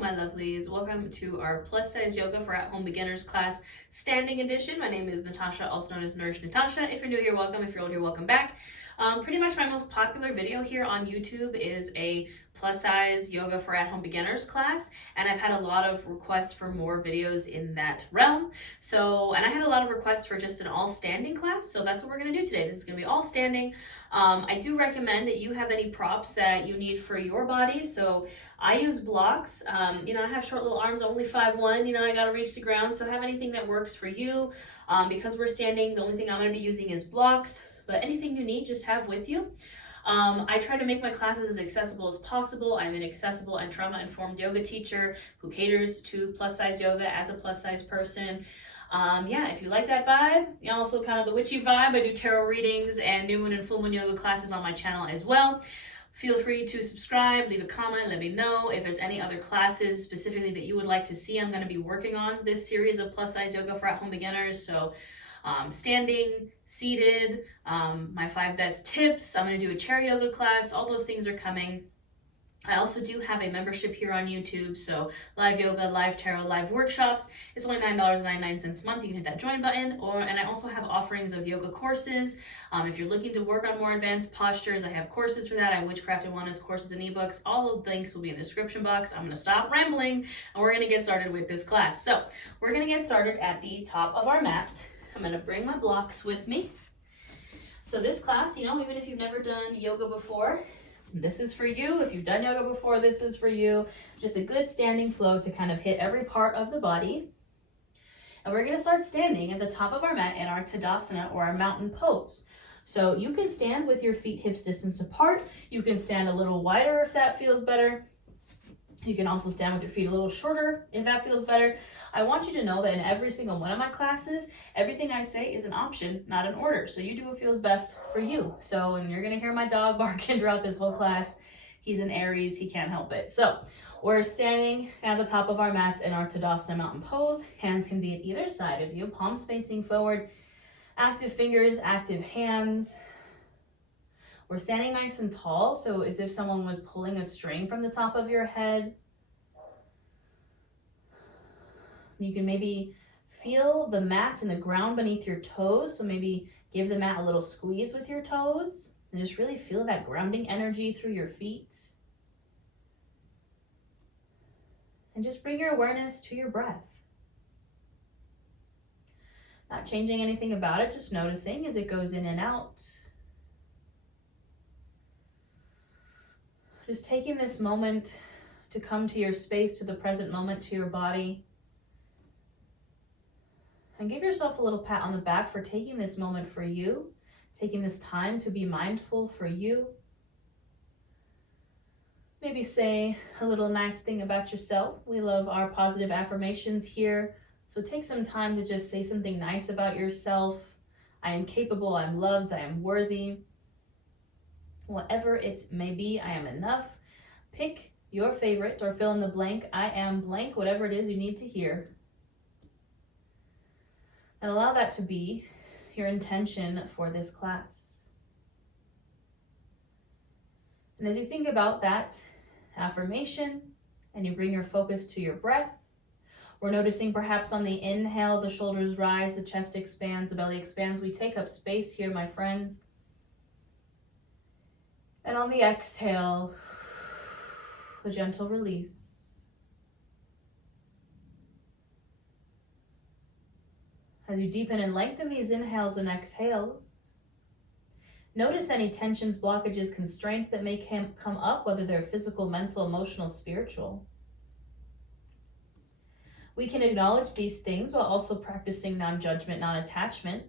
my lovelies. Welcome to our plus size yoga for at-home beginners class standing edition. My name is Natasha, also known as Nourish Natasha. If you're new here, welcome. If you're old here, welcome back. Pretty much my most popular video here on YouTube is a plus size yoga for at-home beginners class, and I've had a lot of requests for more videos in that realm. And I had a lot of requests for just an all standing class, so that's what we're going to do today. This is going to be all standing. I do recommend that you have any props that you need for your body. So I use blocks. I have short little arms, only 5'1", I got to reach the ground. So have anything that works for you. Because we're standing, the only thing I'm going to be using is blocks, but anything you need, just have with you. I try to make my classes as accessible as possible. I'm an accessible and trauma-informed yoga teacher who caters to plus-size yoga as a plus-size person. If you like that vibe, also kind of the witchy vibe, I do tarot readings and new moon and full moon yoga classes on my channel as well. Feel free to subscribe, leave a comment, let me know if there's any other classes specifically that you would like to see. I'm going to be working on this series of plus-size yoga for at-home beginners. So standing, seated, my 5 best tips. I'm going to do a chair yoga class. All those things are coming. I also do have a membership here on YouTube, so live yoga, live tarot, live workshops. It's only $9.99 a month. You can hit that join button, and I also have offerings of yoga courses. If you're looking to work on more advanced postures, I have courses for that. I have Witchcraft and Wellness courses and ebooks. All of the links will be in the description box. I'm going to stop rambling, and we're going to get started with this class. So we're going to get started at the top of our mat. I'm going to bring my blocks with me. So this class, even if you've never done yoga before, this is for you. If you've done yoga before, this is for you. Just a good standing flow to kind of hit every part of the body. And we're going to start standing at the top of our mat in our Tadasana, or our mountain pose. So you can stand with your feet hips distance apart. You can stand a little wider if that feels better. You can also stand with your feet a little shorter if that feels better. I want you to know that in every single one of my classes, everything I say is an option, not an order. So you do what feels best for you. So, and you're going to hear my dog barking throughout this whole class. He's an Aries. He can't help it. So we're standing at the top of our mats in our Tadasana mountain pose. Hands can be at either side of you, palms facing forward. Active fingers, active hands. We're standing nice and tall, so as if someone was pulling a string from the top of your head. You can maybe feel the mat and the ground beneath your toes, so maybe give the mat a little squeeze with your toes, and just really feel that grounding energy through your feet. And just bring your awareness to your breath. Not changing anything about it, just noticing as it goes in and out. Just taking this moment to come to your space, to the present moment, to your body. And give yourself a little pat on the back for taking this moment for you, taking this time to be mindful for you. Maybe say a little nice thing about yourself. We love our positive affirmations here. So take some time to just say something nice about yourself. I am capable, I'm loved, I am worthy. Whatever it may be, I am enough. Pick your favorite or fill in the blank. I am blank, whatever it is you need to hear. And allow that to be your intention for this class. And as you think about that affirmation and you bring your focus to your breath, we're noticing perhaps on the inhale, the shoulders rise, the chest expands, the belly expands. We take up space here, my friends. And on the exhale, a gentle release. As you deepen and lengthen these inhales and exhales, notice any tensions, blockages, constraints that may come up, whether they're physical, mental, emotional, spiritual. We can acknowledge these things while also practicing non-judgment, non-attachment.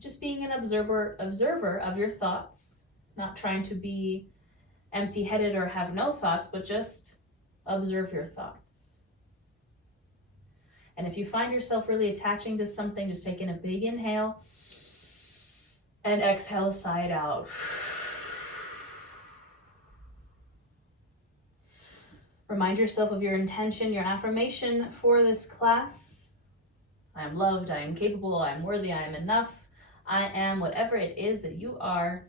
Just being an observer of your thoughts, not trying to be empty-headed or have no thoughts, but just observe your thoughts. And if you find yourself really attaching to something, just take in a big inhale and exhale, sigh it out. Remind yourself of your intention, your affirmation for this class. I am loved, I am capable, I am worthy, I am enough. I am whatever it is that you are.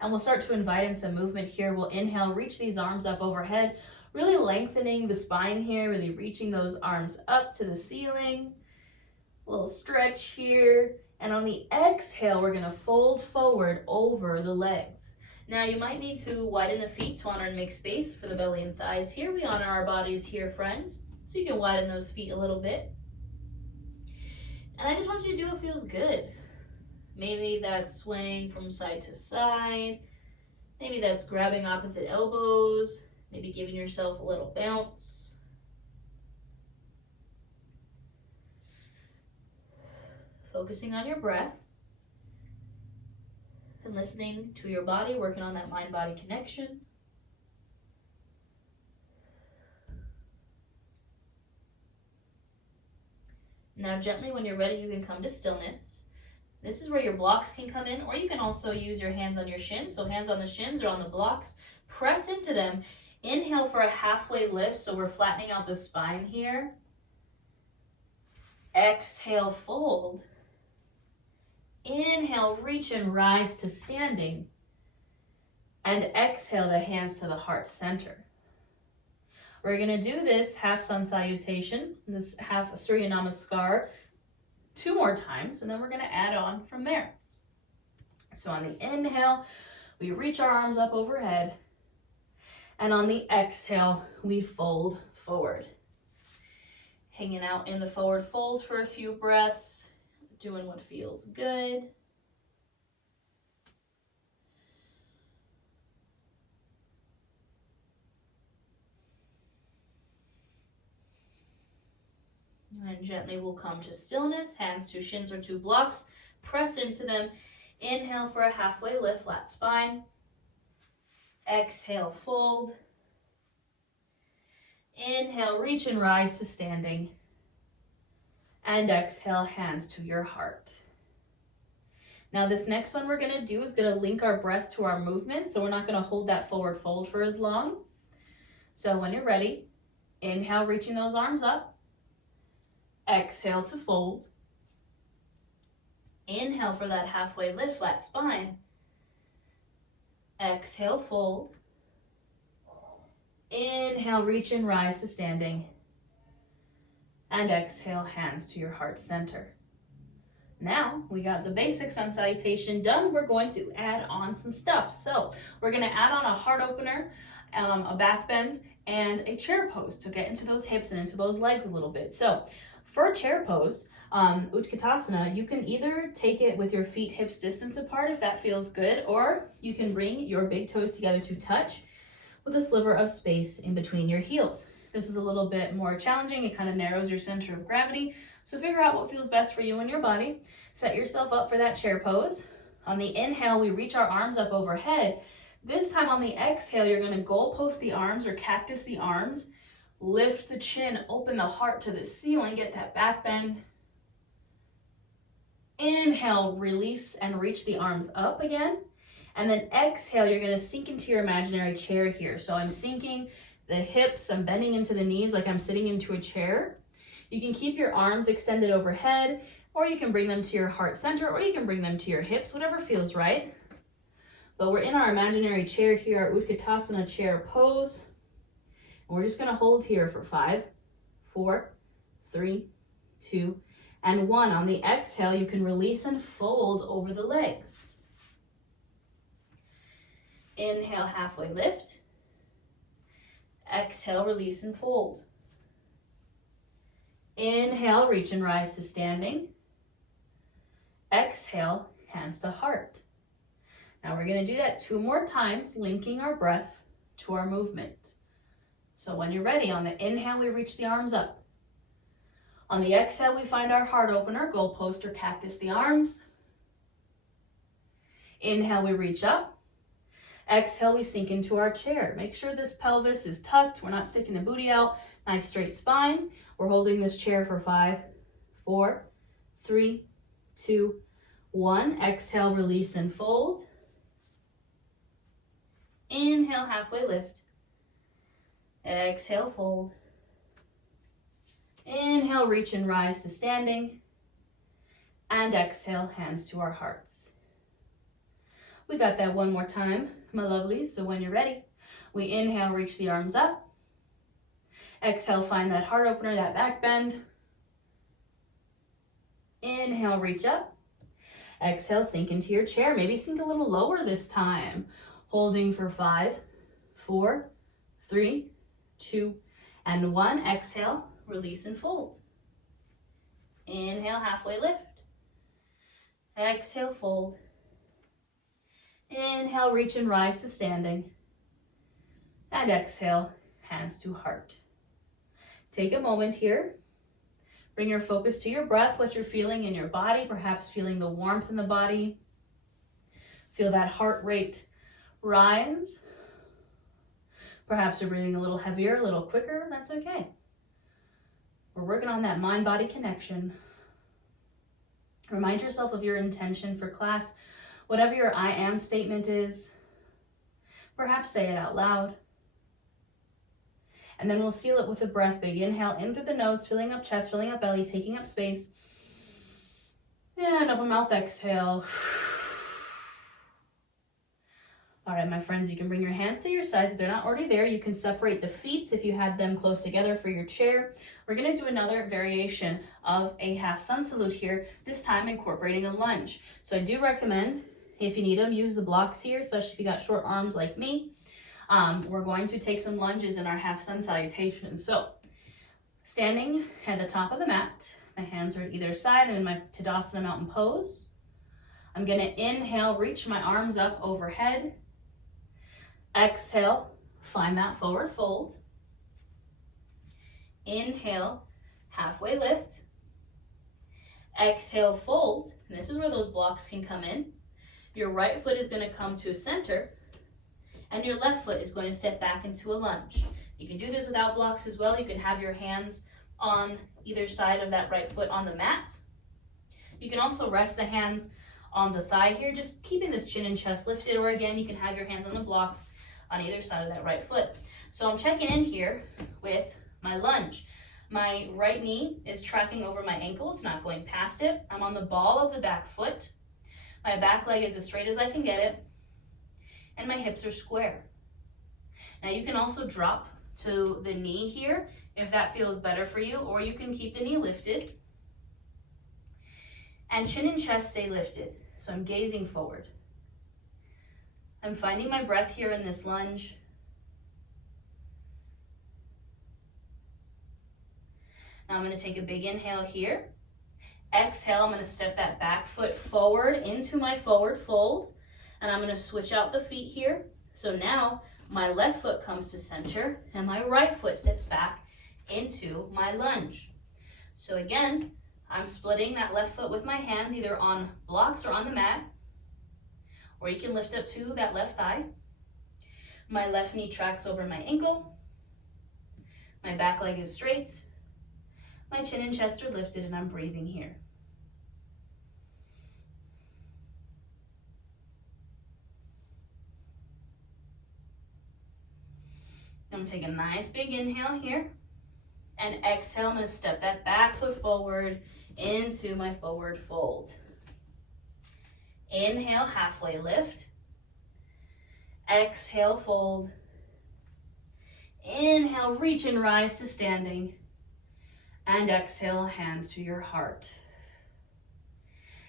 And we'll start to invite in some movement here. We'll inhale, reach these arms up overhead. really lengthening the spine here, really reaching those arms up to the ceiling. A little stretch here. And on the exhale, we're gonna fold forward over the legs. Now you might need to widen the feet to honor and make space for the belly and thighs here. We honor our bodies here, friends. So you can widen those feet a little bit. And I just want you to do what feels good. Maybe that's swaying from side to side. Maybe that's grabbing opposite elbows. Maybe giving yourself a little bounce. Focusing on your breath. And listening to your body, working on that mind-body connection. Now gently, when you're ready, you can come to stillness. This is where your blocks can come in, or you can also use your hands on your shins. So hands on the shins or on the blocks. Press into them. Inhale for a halfway lift, so we're flattening out the spine here. Exhale, fold. Inhale, reach and rise to standing. And exhale the hands to the heart center. We're going to do this half sun salutation, this half Surya Namaskar, 2 more times, and then we're going to add on from there. So on the inhale, we reach our arms up overhead. And on the exhale, we fold forward. Hanging out in the forward fold for a few breaths. Doing what feels good. And gently we'll come to stillness, hands to shins or to blocks. Press into them. Inhale for a halfway lift, flat spine. Exhale, fold. Inhale, reach and rise to standing. And exhale, hands to your heart. Now this next one we're gonna do is gonna link our breath to our movement, so we're not gonna hold that forward fold for as long. So when you're ready, inhale, reaching those arms up. Exhale to fold. Inhale for that halfway lift, flat spine. Exhale, fold. Inhale, reach and rise to standing. And exhale, hands to your heart center. Now we got the basic sun salutation done. We're going to add on some stuff. So we're going to add on a heart opener, a back bend, and a chair pose to get into those hips and into those legs a little bit. So for chair pose, Utkatasana, you can either take it with your feet hips distance apart if that feels good, or you can bring your big toes together to touch with a sliver of space in between your heels. This is a little bit more challenging. It kind of narrows your center of gravity. So figure out what feels best for you and your body. Set yourself up for that chair pose. On the inhale, we reach our arms up overhead. This time on the exhale, you're going to goalpost the arms or cactus the arms. Lift the chin, open the heart to the ceiling, get that back bend. Inhale, release and reach the arms up again. And then exhale, you're going to sink into your imaginary chair here. So I'm sinking the hips, I'm bending into the knees like I'm sitting into a chair. You can keep your arms extended overhead, or you can bring them to your heart center, or you can bring them to your hips, whatever feels right. But we're in our imaginary chair here, our Utkatasana chair pose. And we're just going to hold here for 5, 4, 3, 2, and 1. On the exhale, you can release and fold over the legs. Inhale, halfway lift. Exhale, release and fold. Inhale, reach and rise to standing. Exhale, hands to heart. Now we're going to do that 2 more times, linking our breath to our movement. So when you're ready, on the inhale, we reach the arms up. On the exhale, we find our heart opener, goalpost or cactus the arms. Inhale, we reach up. Exhale, we sink into our chair. Make sure this pelvis is tucked. We're not sticking the booty out. Nice straight spine. We're holding this chair for 5, 4, 3, 2, 1. Exhale, release and fold. Inhale, halfway lift. Exhale, fold. Inhale, reach and rise to standing. And exhale, hands to our hearts. We got that one more time, my lovelies. So when you're ready, we inhale, reach the arms up. Exhale, find that heart opener, that back bend. Inhale, reach up. Exhale, sink into your chair. Maybe sink a little lower this time. Holding for 5, 4, 3, 2, and 1. Exhale, release and fold. Inhale, halfway lift. Exhale, fold. Inhale, reach and rise to standing. And exhale, hands to heart. Take a moment here. Bring your focus to your breath, what you're feeling in your body, perhaps feeling the warmth in the body. Feel that heart rate rise. Perhaps you're breathing a little heavier, a little quicker. That's okay. We're working on that mind-body connection. Remind yourself of your intention for class. Whatever your I am statement is, perhaps say it out loud. And then we'll seal it with a breath. Big inhale in through the nose, filling up chest, filling up belly, taking up space. And open mouth, exhale. All right, my friends, you can bring your hands to your sides. If they're not already there, you can separate the feet if you had them close together for your chair. We're gonna do another variation of a half sun salute here, this time incorporating a lunge. So I do recommend, if you need them, use the blocks here, especially if you got short arms like me. We're going to take some lunges in our half sun salutation. So standing at the top of the mat, my hands are at either side in my Tadasana mountain pose. I'm gonna inhale, reach my arms up overhead. Exhale, find that forward fold. Inhale, halfway lift. Exhale, fold. And this is where those blocks can come in. Your right foot is gonna come to center, and your left foot is going to step back into a lunge. You can do this without blocks as well. You can have your hands on either side of that right foot on the mat. You can also rest the hands on the thigh here, just keeping this chin and chest lifted, or again, you can have your hands on the blocks on either side of that right foot. So I'm checking in here with my lunge. My right knee is tracking over my ankle. It's not going past it. I'm on the ball of the back foot. My back leg is as straight as I can get it. And my hips are square. Now you can also drop to the knee here if that feels better for you, or you can keep the knee lifted. And chin and chest stay lifted. So I'm gazing forward. I'm finding my breath here in this lunge. Now I'm going to take a big inhale here. Exhale, I'm going to step that back foot forward into my forward fold. And I'm going to switch out the feet here. So now my left foot comes to center and my right foot steps back into my lunge. So again, I'm splitting that left foot with my hands either on blocks or on the mat, or you can lift up to that left thigh. My left knee tracks over my ankle. My back leg is straight. My chin and chest are lifted, and I'm breathing here. I'm going to take a nice big inhale here, and exhale. I'm going to step that back foot forward into my forward fold. Inhale, halfway lift. Exhale, fold. Inhale, reach and rise to standing. And exhale, hands to your heart.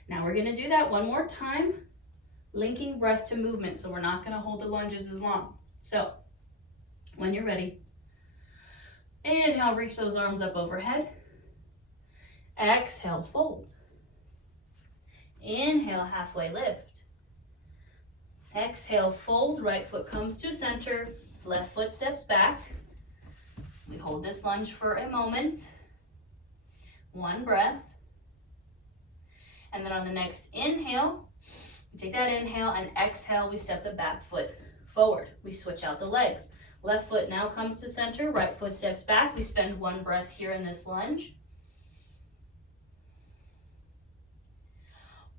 Now we're going to do that one more time, linking breath to movement, so we're not going to hold the lunges as long. So when you're ready, inhale, reach those arms up overhead. Exhale, fold. Inhale, halfway lift. Exhale, fold. Right foot comes to center. Left foot steps back. We hold this lunge for a moment. One breath. And then on the next inhale, we take that inhale, and exhale, we step the back foot forward. We switch out the legs. Left foot now comes to center. Right foot steps back. We spend one breath here in this lunge.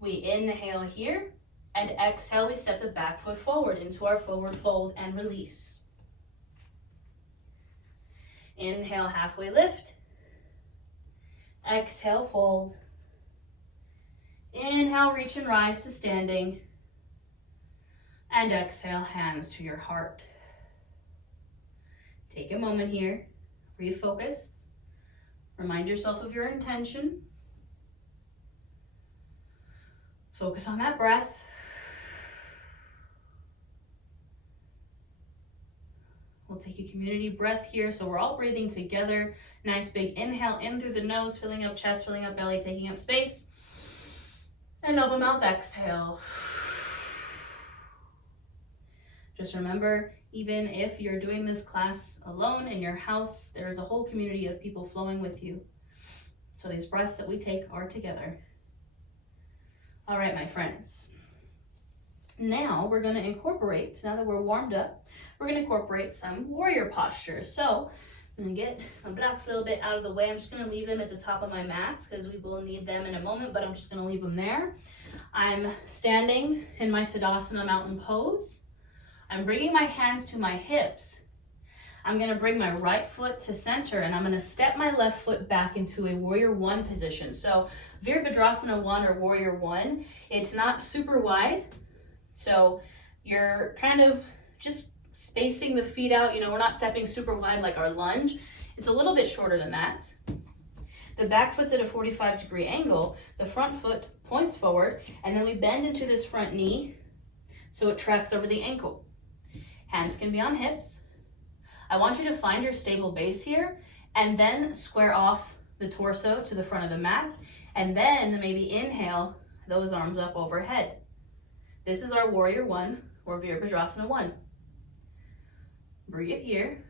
We inhale here, and exhale, we step the back foot forward into our forward fold and release. Inhale, halfway lift. Exhale, fold. Inhale, reach and rise to standing. And exhale, hands to your heart. Take a moment here. Refocus. Remind yourself of your intention. Focus on that breath. We'll take a community breath here. So we're all breathing together. Nice big inhale in through the nose, filling up chest, filling up belly, taking up space. And open mouth, exhale. Just remember, even if you're doing this class alone in your house, there is a whole community of people flowing with you. So these breaths that we take are together. All right, my friends. Now we're going to incorporate, now that we're warmed up, we're going to incorporate some warrior postures. So I'm going to get my blocks a little bit out of the way. I'm just going to leave them at the top of my mats because we will need them in a moment, but I'm just going to leave them there. I'm standing in my Tadasana mountain pose. I'm bringing my hands to my hips. I'm going to bring my right foot to center, and I'm going to step my left foot back into a warrior one position. So Virabhadrasana 1 or warrior 1, it's not super wide. So you're kind of just spacing the feet out. You know, we're not stepping super wide like our lunge. It's a little bit shorter than that. The back foot's at a 45-degree angle. The front foot points forward, and then we bend into this front knee so it tracks over the ankle. Hands can be on hips. I want you to find your stable base here and then square off the torso to the front of the mat, and then maybe inhale those arms up overhead. This is our warrior 1 or Virabhadrasana 1. Breathe here.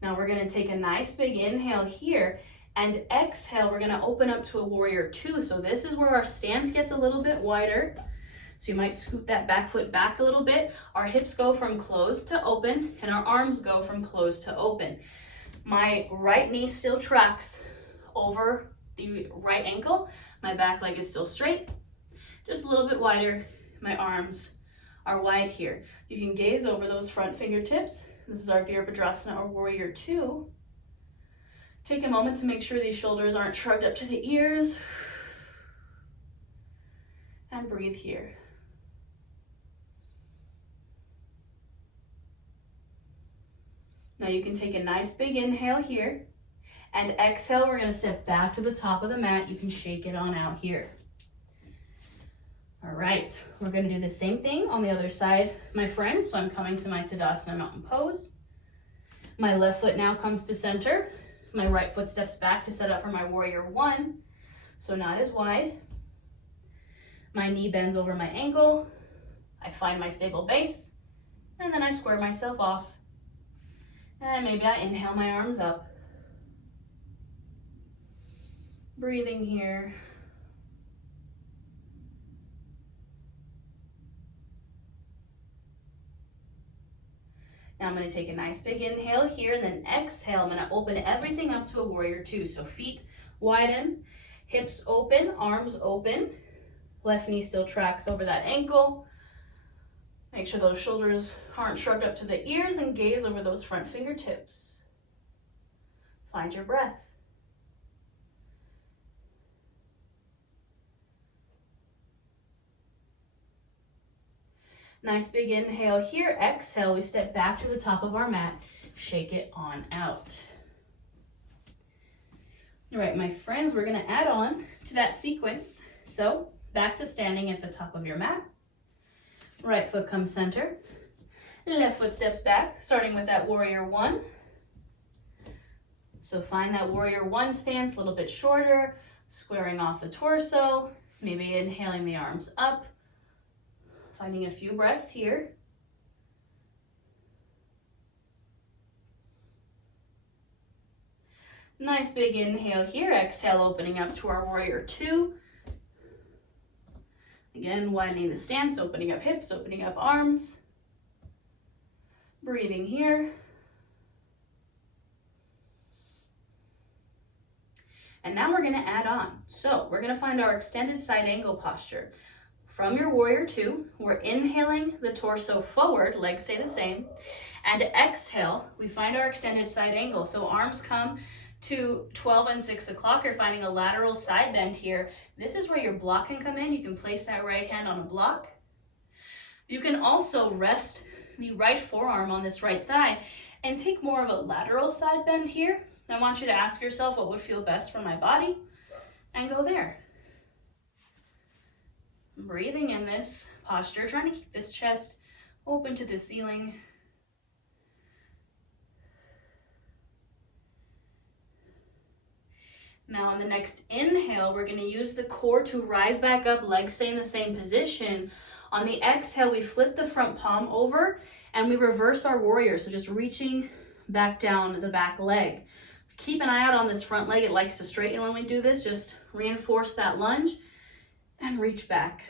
Now we're going to take a nice big inhale here, and exhale, we're going to open up to a warrior 2. So this is where our stance gets a little bit wider. So you might scoot that back foot back a little bit. Our hips go from closed to open, and our arms go from closed to open. My right knee still tracks over the right ankle. My back leg is still straight, just a little bit wider. My arms are wide here. You can gaze over those front fingertips. This is our Virabhadrasana or warrior 2. Take a moment to make sure these shoulders aren't shrugged up to the ears. And breathe here. Now you can take a nice big inhale here, and exhale, we're going to step back to the top of the mat. You can shake it on out here. All right, we're going to do the same thing on the other side, my friends. So I'm coming to my Tadasana mountain pose. My left foot now comes to center. My right foot steps back to set up for my warrior 1, so not as wide. My knee bends over my ankle. I find my stable base, and then I square myself off. And maybe I inhale my arms up. Breathing here. Now I'm going to take a nice big inhale here, and then exhale. I'm going to open everything up to a warrior 2. So feet widen, hips open, arms open. Left knee still tracks over that ankle. Make sure those shoulders aren't shrugged up to the ears, and gaze over those front fingertips. Find your breath. Nice big inhale here. Exhale, we step back to the top of our mat. Shake it on out. All right, my friends, we're going to add on to that sequence. So back to standing at the top of your mat. Right foot comes center. Left foot steps back, starting with that warrior 1. So find that warrior 1 stance, a little bit shorter, squaring off the torso, maybe inhaling the arms up. Finding a few breaths here. Nice big inhale here. Exhale, opening up to our warrior 2. Again, widening the stance, opening up hips, opening up arms. Breathing here. And now we're going to add on. So we're going to find our extended side angle posture. From your warrior 2, we're inhaling the torso forward, legs stay the same, and exhale, we find our extended side angle. So arms come to 12 and 6 o'clock. You're finding a lateral side bend here. This is where your block can come in. You can place that right hand on a block. You can also rest the right forearm on this right thigh and take more of a lateral side bend here. I want you to ask yourself what would feel best for my body and go there. Breathing in this posture, trying to keep this chest open to the ceiling. Now on the next inhale, we're going to use the core to rise back up, legs stay in the same position. On the exhale, we flip the front palm over and we reverse our warrior. So just reaching back down the back leg. Keep an eye out on this front leg. It likes to straighten when we do this. Just reinforce that lunge and reach back.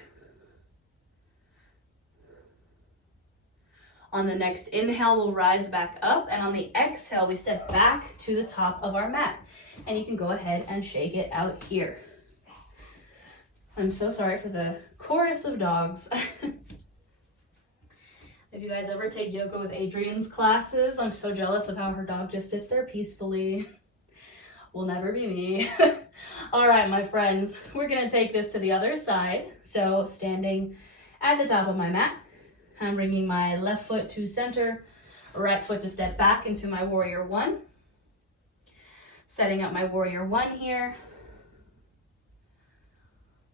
On the next inhale, we'll rise back up. And on the exhale, we step back to the top of our mat. And you can go ahead and shake it out here. I'm so sorry for the chorus of dogs. If you guys ever take yoga with Adrienne's classes, I'm so jealous of how her dog just sits there peacefully. Will never be me. All right, my friends, we're gonna take this to the other side. So standing at the top of my mat, I'm bringing my left foot to center, right foot to step back into my warrior one. Setting up my warrior one here.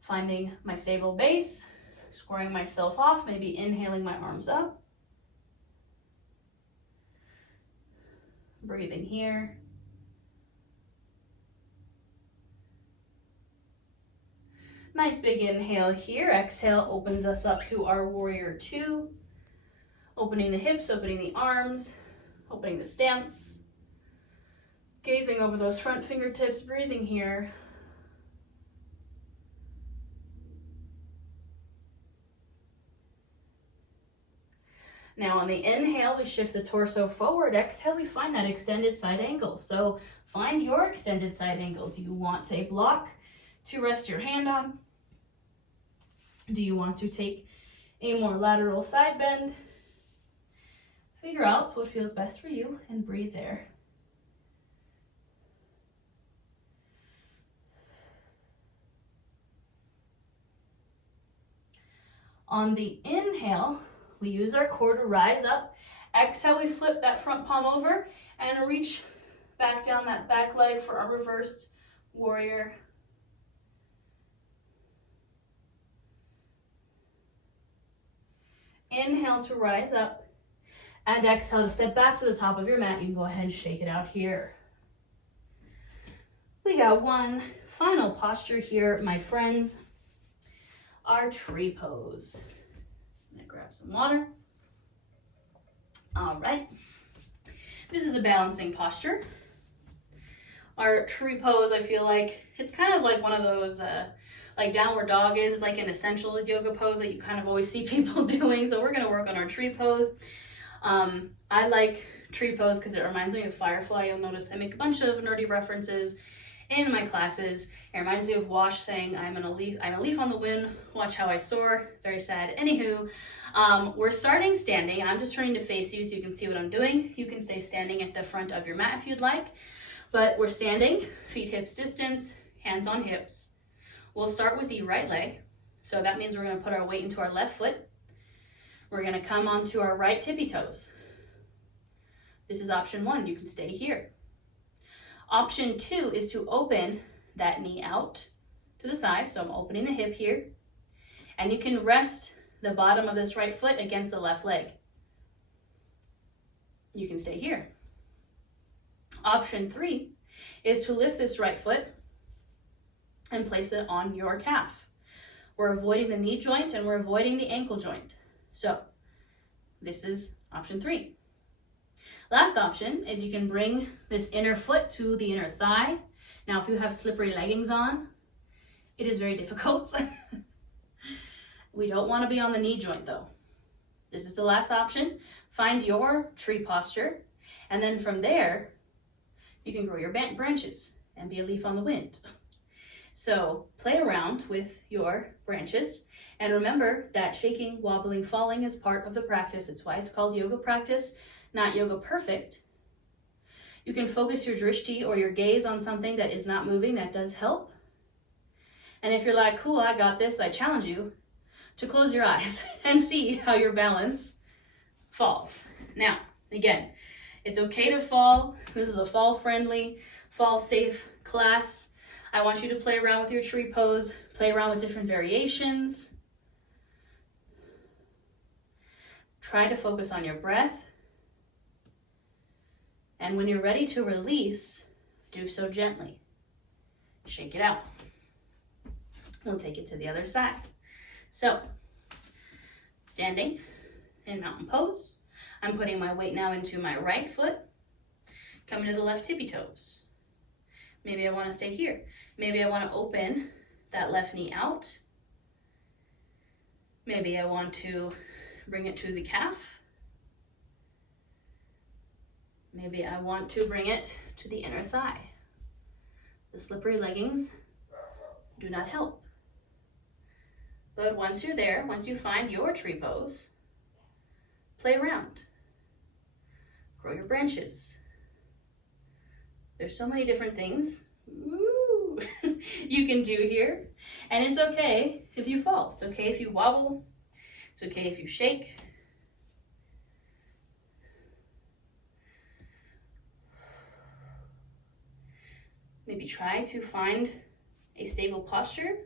Finding my stable base, squaring myself off, maybe inhaling my arms up. Breathing here. Nice big inhale here. Exhale opens us up to our warrior two. Opening the hips, opening the arms, opening the stance. Gazing over those front fingertips, breathing here. Now on the inhale, we shift the torso forward. Exhale, we find that extended side angle. So find your extended side angle. Do you want a block to rest your hand on? Do you want to take a more lateral side bend? Figure out what feels best for you and breathe there. On the inhale, we use our core to rise up. Exhale, we flip that front palm over and reach back down that back leg for our reversed warrior. Inhale to rise up and exhale to step back to the top of your mat. You can go ahead and shake it out here. We got one final posture here, my friends. Our tree pose. I'm gonna grab some water. All right. This is a balancing posture. Our tree pose, I feel like it's kind of like one of those, like downward dog is. It's like an essential yoga pose that you kind of always see people doing. So we're gonna work on our tree pose. I like tree pose because it reminds me of Firefly. You'll notice I make a bunch of nerdy references in my classes. It reminds me of Wash saying, I'm a leaf on the wind, watch how I soar. Very sad. Anywho, we're starting standing. I'm just turning to face you so you can see what I'm doing. You can stay standing at the front of your mat if you'd like, but we're standing, feet hips distance, hands on hips. We'll start with the right leg. So that means we're gonna put our weight into our left foot. We're gonna come onto our right tippy toes. This is option one, you can stay here. Option two is to open that knee out to the side. So I'm opening the hip here. And you can rest the bottom of this right foot against the left leg. You can stay here. Option three is to lift this right foot and place it on your calf. We're avoiding the knee joint and we're avoiding the ankle joint. So this is option three. Last option is you can bring this inner foot to the inner thigh. Now, if you have slippery leggings on, it is very difficult. We don't want to be on the knee joint though. This is the last option. Find your tree posture. And then from there, you can grow your branches and be a leaf on the wind. So play around with your branches. And remember that shaking, wobbling, falling is part of the practice. It's why it's called yoga practice, not yoga perfect. You can focus your drishti or your gaze on something that is not moving. That does help. And if you're like, cool, I got this, I challenge you to close your eyes and see how your balance falls. Now, again, it's okay to fall. This is a fall-friendly, fall-safe class. I want you to play around with your tree pose, play around with different variations. Try to focus on your breath. And when you're ready to release, do so gently. Shake it out. We'll take it to the other side. So, standing in mountain pose. I'm putting my weight now into my right foot, coming to the left tippy toes. Maybe I want to stay here. Maybe I want to open that left knee out. Maybe I want to bring it to the calf. Maybe I want to bring it to the inner thigh. The slippery leggings do not help. But once you're there, once you find your tree pose, play around. Grow your branches. There's so many different things you can do here. And it's okay if you fall. It's okay if you wobble. It's okay if you shake. Maybe try to find a stable posture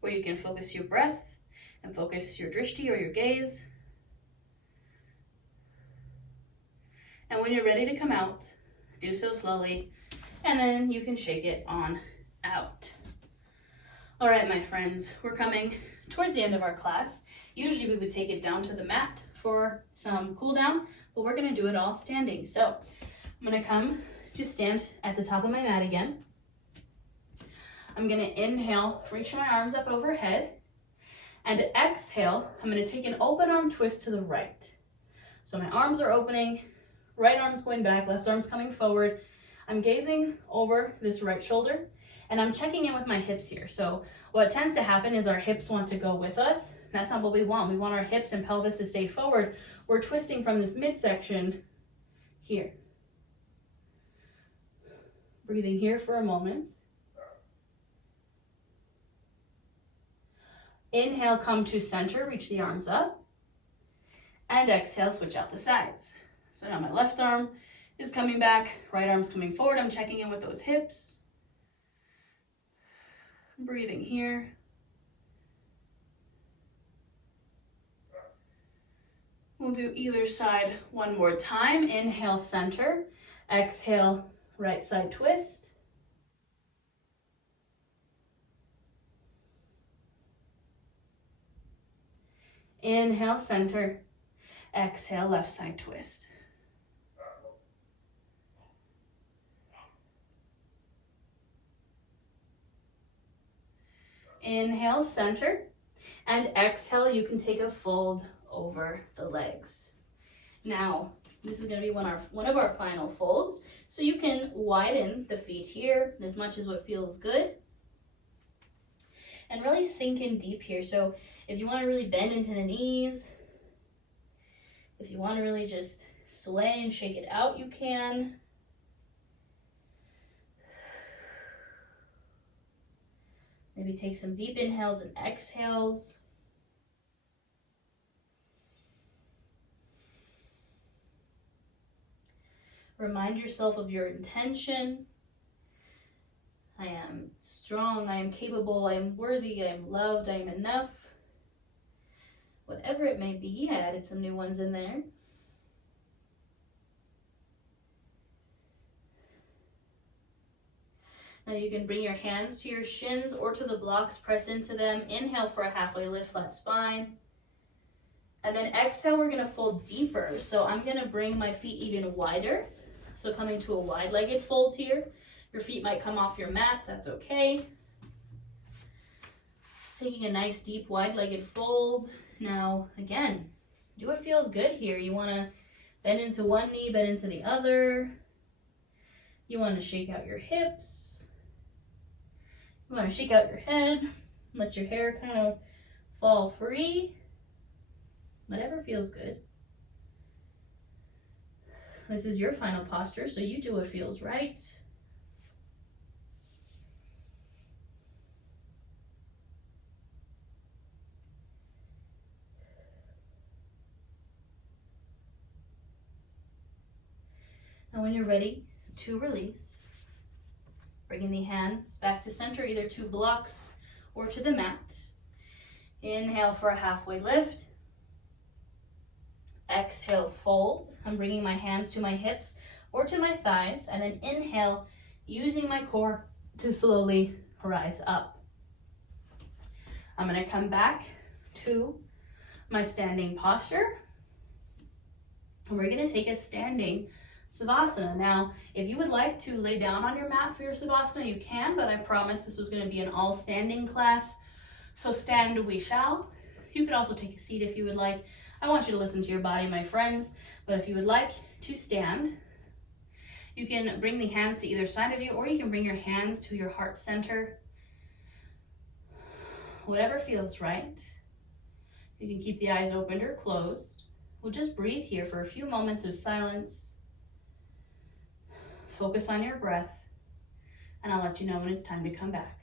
where you can focus your breath and focus your drishti or your gaze. And when you're ready to come out, do so slowly, and then you can shake it on out. All right, my friends, we're coming towards the end of our class. Usually we would take it down to the mat for some cool down, but we're gonna do it all standing. So I'm gonna come to stand at the top of my mat again. I'm gonna inhale, reach my arms up overhead, and exhale, I'm gonna take an open arm twist to the right. So my arms are opening, right arm's going back, left arm's coming forward. I'm gazing over this right shoulder, and I'm checking in with my hips here. So what tends to happen is our hips want to go with us. That's not what we want. We want our hips and pelvis to stay forward. We're twisting from this midsection here. Breathing here for a moment. Inhale, come to center, reach the arms up. And exhale, switch out the sides. So now my left arm is coming back, right arm's coming forward. I'm checking in with those hips. Breathing here. We'll do either side one more time. Inhale, center. Exhale, right side twist. Inhale, center. Exhale, left side twist. Inhale, center. And exhale, you can take a fold over the legs. Now, this is going to be one of our final folds. So you can widen the feet here as much as what feels good. And really sink in deep here. So if you want to really bend into the knees, if you want to really just sway and shake it out, you can. Maybe take some deep inhales and exhales. Remind yourself of your intention. I am strong, I am capable, I am worthy, I am loved, I am enough. Whatever it may be, I added some new ones in there. Now you can bring your hands to your shins or to the blocks, press into them. Inhale for a halfway lift, flat spine. And then exhale, we're gonna fold deeper. So I'm gonna bring my feet even wider. So coming to a wide-legged fold here. Your feet might come off your mat, that's okay. Taking a nice deep wide-legged fold. Now, again, do what feels good here. You wanna bend into one knee, bend into the other. You wanna shake out your hips. You wanna shake out your head. Let your hair kind of fall free. Whatever feels good. This is your final posture, so you do what feels right. And when you're ready to release, bringing the hands back to center, either to blocks or to the mat. Inhale for a halfway lift. Exhale, fold. I'm bringing my hands to my hips or to my thighs, and then inhale, using my core to slowly rise up. I'm going to come back to my standing posture, and we're going to take a standing Savasana. Now, if you would like to lay down on your mat for your Savasana, you can, but I promised this was going to be an all standing class, so stand we shall. You could also take a seat if you would like. I want you to listen to your body, my friends, but if you would like to stand, you can bring the hands to either side of you, or you can bring your hands to your heart center. Whatever feels right. You can keep the eyes open or closed. We'll just breathe here for a few moments of silence. Focus on your breath, and I'll let you know when it's time to come back.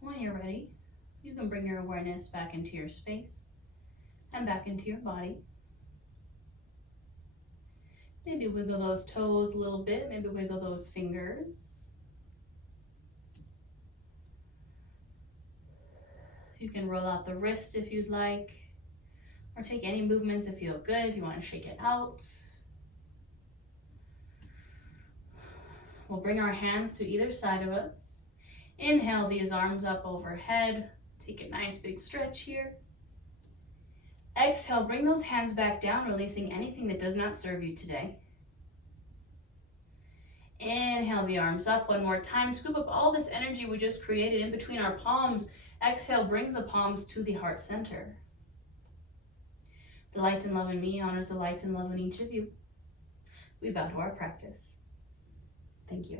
When you're ready, you can bring your awareness back into your space and back into your body. Maybe wiggle those toes a little bit, maybe wiggle those fingers. You can roll out the wrists if you'd like, or take any movements that feel good if you want to shake it out. We'll bring our hands to either side of us. Inhale these arms up overhead. Take a nice big stretch here. Exhale, bring those hands back down, releasing anything that does not serve you today. Inhale the arms up one more time. Scoop up all this energy we just created in between our palms. Exhale, brings the palms to the heart center. The light and love in me honors the light and love in each of you. We bow to our practice. Thank you.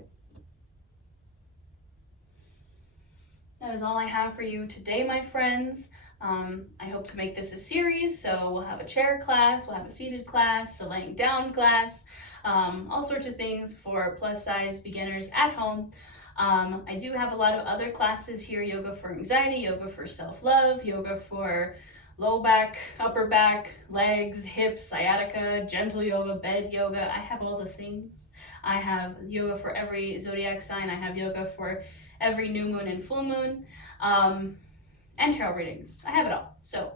That is all I have for you today, my friends. I hope to make this a series, so we'll have a chair class, we'll have a seated class, a laying down class, all sorts of things for plus size beginners at home. I do have a lot of other classes here: yoga for anxiety, yoga for self-love, yoga for low back, upper back, legs, hips, sciatica, gentle yoga, bed yoga. I have all the things. I have yoga for every zodiac sign. I have yoga for every new moon and full moon, and tarot readings. I have it all. So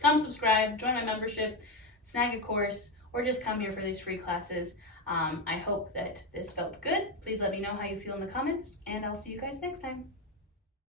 come subscribe, join my membership, snag a course, or just come here for these free classes. I hope that this felt good. Please let me know how you feel in the comments, and I'll see you guys next time.